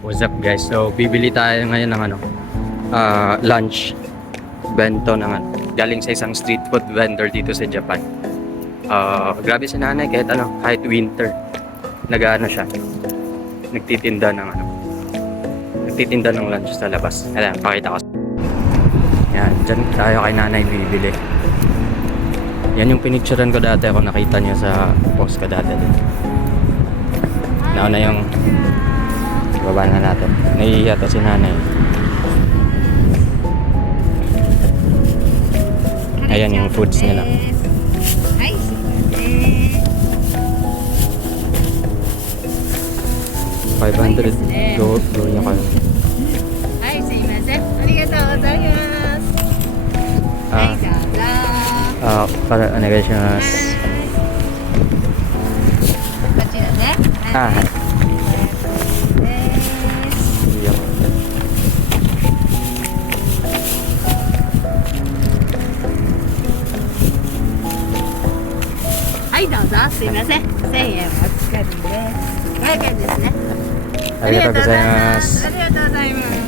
What's up guys? So bibili tayo ngayon ng ano ah, lunch bento ng ano galing sa isang street food vendor dito sa Japan. Ah, grabe si nanay kahit ano kahit winter nag-ano siya nagtitinda ng ano nagtitinda ng lunch sa labas. Ayan, pakita ko. Yan, dyan tayo kay nanay bibili. Yan yung pinicturean ko dati ako nakita niya sa post ko dati. Nauna yung Baba na natin. Naiiya to si nanay. Ayan yung foods nila. はい、すいません。 500 go, go niya kayo. はい、すいません。ありがとうございます。はい、 Ah, どうぞ。 ah, para onegai shimasu. こちらね。あはい はい、どうぞ。すいません。千円お預かりです。500円ですね。 Arigatou gozaimasu. ありがとうございます。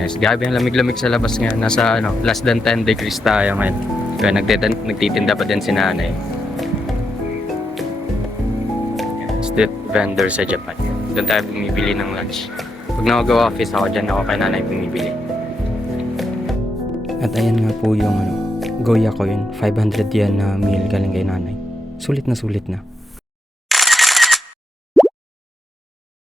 Nice. Grabe ang lamig-lamig sa labas nga. Nasa ano, less than 10 degrees tayo ngayon. Kaya nagtitinda, nagtitinda pa din si nanay. Street vendor sa Japan. Doon tayo bumibili ng lunch. Pag nakagawa office ako dyan, ako kay nanay bumibili. At ayan nga po yung ano, Goya yun. 500 yen na meal galing kay nanay. Sulit na sulit na.